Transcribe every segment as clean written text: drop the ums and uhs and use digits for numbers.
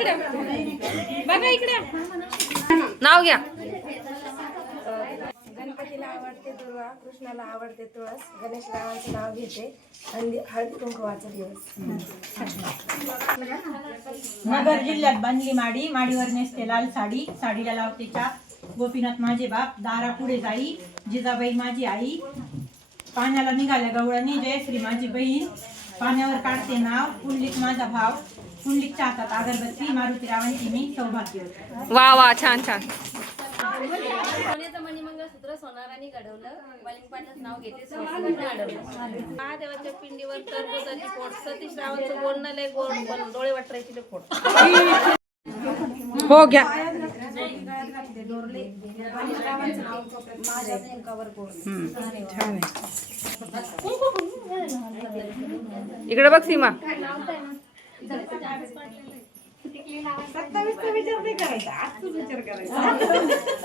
इकडे बघा, इकडे नाव घ्या. गणपतीला आवडते दुर्वा, कृष्णाला आवडते तुळस, गणेश रावांचं नाव घेते आणि हळदी कुंकवाचा दिवस. नगर जिल्ह्यात बांधली माडी, माडीवर नेसते लाल साडी, साडीला लावते चाप, गोपीनाथ माझे बाप, दारा पुढे जाई, जिजाबाई माझी आई, पाण्याला निघाल्या गवळणी, जयश्री माझी बहीण, पाण्यावर काढते नाव, पुंडलिक माझा भाव, पुंडलिकच्या हातात अगरबत्ती, मारुती रावांची मी सौभाग्य. वा वा, छान छान. सोन्याचं मणिमंगळसूत्र सोनाराने घडवलं, बलिंगपाटाचं नाव घेते सोन्याने अडवलं. महादेवाच्या पिंडीवर टरबुजाची पोट, सतीश रावांचं बोलणं लय गोड, पण डोळे वाटरायची लय खोट. हो घ्या. इकडे बघ सीमा.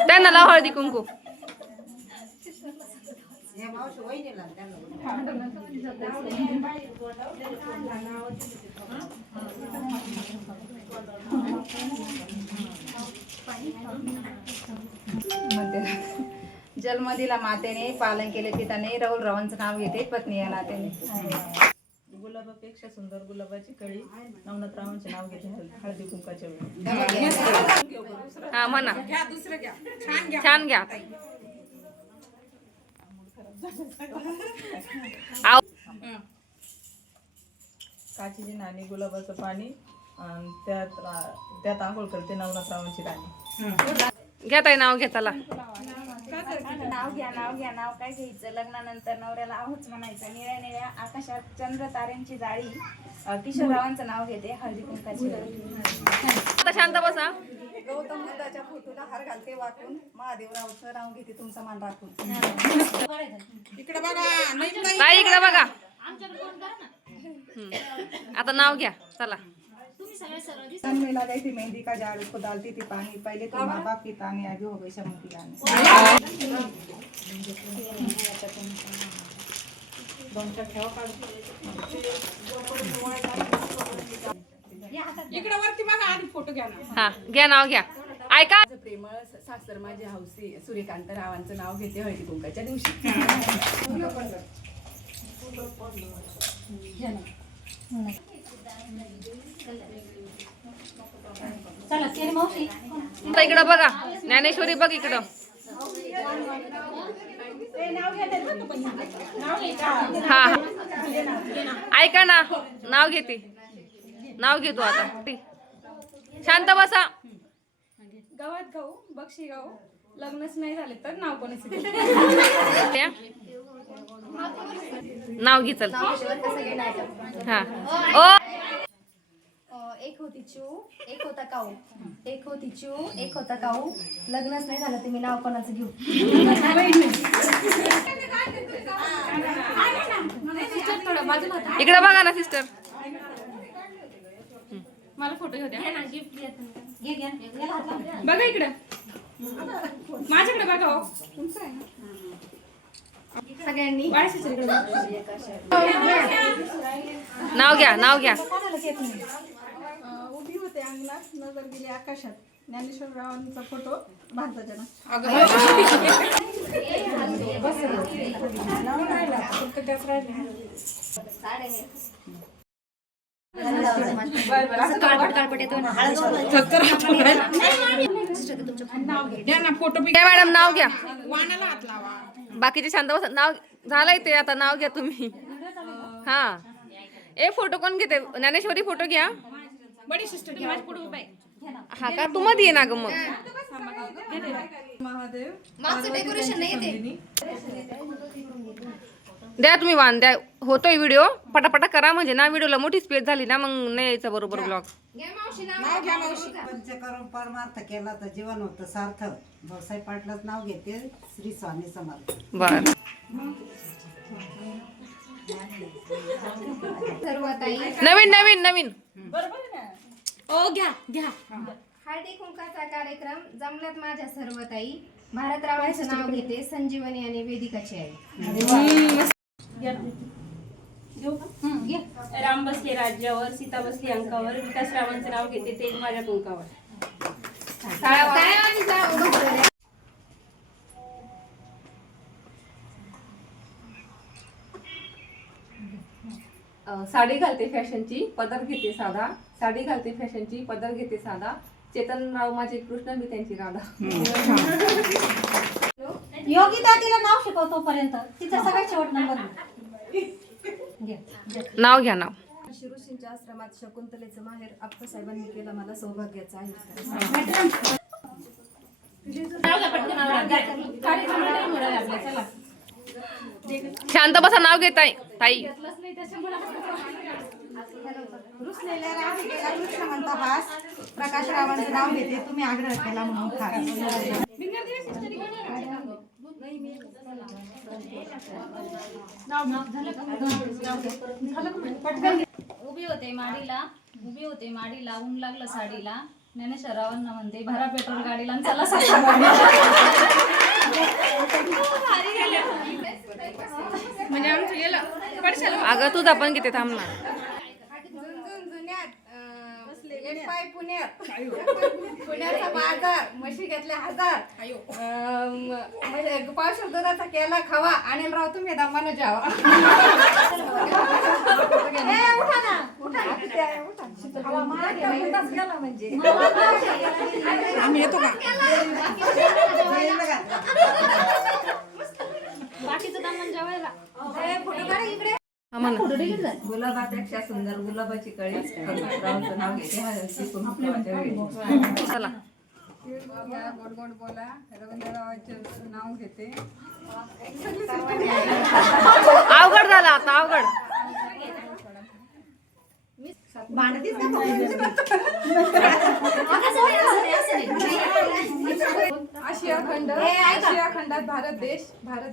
त्यांना लाव हळदी कुंकू. जन्म दिला मातेने, पालन केले पिताने, राहुल रावांचं नाव घेते पत्नी या नात्याने. गुलाबापेक्षा सुंदर गुलाबाची कळी, नवनाथ रावांचे नाव घेते हळदी कुंकाच्या वेळी. हा म्हणा. छान घ्या. काचीची नाणी, गुलाबाचं पाणी, आणि त्यात आंघोळ करते नवनाथ रावांची राणी. घ्या ताई, नाव घेताला. नाव घ्या, नाव घ्या, नाव काय घ्यायचं, लग्नानंतर नवऱ्याला आहोच म्हणायचं, निळ्या निळ्या आकाशात चंद्र ताऱ्यांची जाळी, किशोररावांचं नाव घेते हळदी कुंकाची वेळी. आता शांत बसा. गौतम बुद्धाच्या फोटोला हार घालते वाकून, महादेवरावचं नाव घेते तुमचा मान राखून. ताई इकडे बघा. आता नाव घ्या, चला. जन्मेला गई थी मेहंदी का झाड़, उसको डालती थी पानी, पहले तो माँ बाप की ताने, आगे हो गई शर्म की रानी. इकडे वरती बघा, आधी फोटो घ्या ना. हा घ्या, नाव घ्या. ऐका. प्रेमळ सासर माझी हौसी, सूर्यकांत रावांचं नाव घेते हळदी कुंकाच्या दिवशी. आता इकडं बघा. ज्ञानेश्वरी बघ इकडं. हा ऐका ना, नाव घेते. नाव घेतो आता. शांत बसा. गावात गाऊ, बक्षी गाऊ, लग्नच नाही झाले तर नाव कोणाचं त्या? नाव घे चल. हा. ओ एक होती चू, एक होता काऊ, एक होती चू, एक होता काऊ, लग्नच नाही झालं तुम्ही नाव कोणाचं घेऊ. इकडे बघा ना सिस्टर. मला फोटो घेऊ द्या. बघा इकडे, माझ्याकडे बघा. हो तुमचं आहे ना सगळ्यांनी नाव घ्या, नाव घ्या. उभी होते अंगणात, नजर गेली आकाशात, ज्ञानेश्वर रावांचा फोटो भारताच्या मॅडम नाव घ्या. बाकीचे शांत बसा. नाव झालंय ते, आता नाव घ्या तुम्ही. हा ए फोटो कोण घेते? ज्ञानेश्वरी फोटो घ्या. हा का, तू मध्ये ये ना ग. मग मागचं डेकोरेशन नाही येते. द्या तुम्ही वाण द्या. होतोय व्हिडिओ, पटापटा करा म्हणजे ना व्हिडिओला मोठी स्पेस झाली ना, मग नाही यायचं बरोबर ब्लॉग. पंचकर्म परमार्थ केला तर जीवन होतं सार्थक. भाऊसाहेब पाटलाच नाव घेते, श्री स्वामी समर्थ. बर. नवीन नवीन नवीन. ओ घ्या घ्या. हळदी कुंकाचा कार्यक्रम जमल्यात माझ्या सर्व ताई, भारतरावांचं नाव घेते संजीवनी आणि वेदिकाची आई. राम बसले राज्यावर, सीता बसली अंकावर, विकासरावांचे नाव घेते तेज माझ्या कुंकावर. साडी घालते फॅशनची, पदर घेते साधा. साडी घालते फॅशनची, पदर घेते साधा. चेतनराव माझे कृष्ण, मी त्यांची राधा. योगिता तिला नाव शिकवतो पर्यंत तिचा सगळ्यात शेवट नंबर. नाव घ्या नाव. ऋषींच्या आश्रमात शकुंतलेचं माहेर आप्पासाहेबांनी केलं मला सौभाग्याचं आहे. शांत बसा, नाव घेत आहे ताई. रुसलेल्या राधिकेला कृष्ण म्हणतो हास, प्रकाशरावांचं नाव घेते तुम्ही आग्रह केला म्हणून खास. उभी होते माडीला ऊन लागलं साडीला. ज्ञानेश्वरावांना म्हणते भरा पेट्रोल गाडीला आणि चला साडी. म्हणजे आमचं गेलं. अगं तुझा पण किती थांबला. पुण्याचा बाजार म्हशी घेतल्या 1000. पावशेर दुधाचा केला खावा आणि राव तुम्ही दमानं जावा. आम्ही येतो का? बाकीचं दामन जेवायला. गुलाबापेक्षा सुंदर गुलाबाची कळी रावांचं नाव घेते हळदी कुंकवाच्या वेळी. चला. गोड गोड बोला रवींद्ररावांचे नाव घेते. अवघड झाला आता, अवघड. आशिया खंडात भारत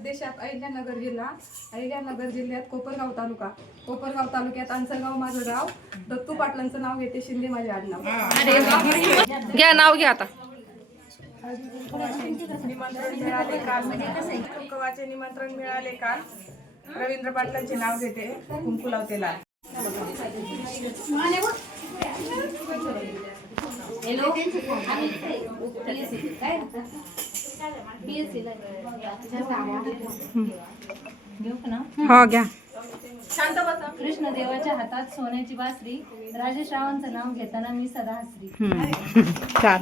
देशात अहिल्यानगर जिल्ह्यात कोपरगाव तालुक्यात अंचलगाव माझं गाव. दत्तू पाटलांचं नाव घेते, शिंदे माझे आडनाव. घ्या नाव घ्या आता. निमंत्रण मिळाले काल, कुंकवाचे निमंत्रण मिळाले काल. रवींद्र पाटलांचे नाव घेते, कुंकू लावते लाल. हो घ्या. कृष्णदेवाच्या हातात सोन्याची बासरी. राजेश रावांचं नाव घेताना मी सदा हसरी. छान.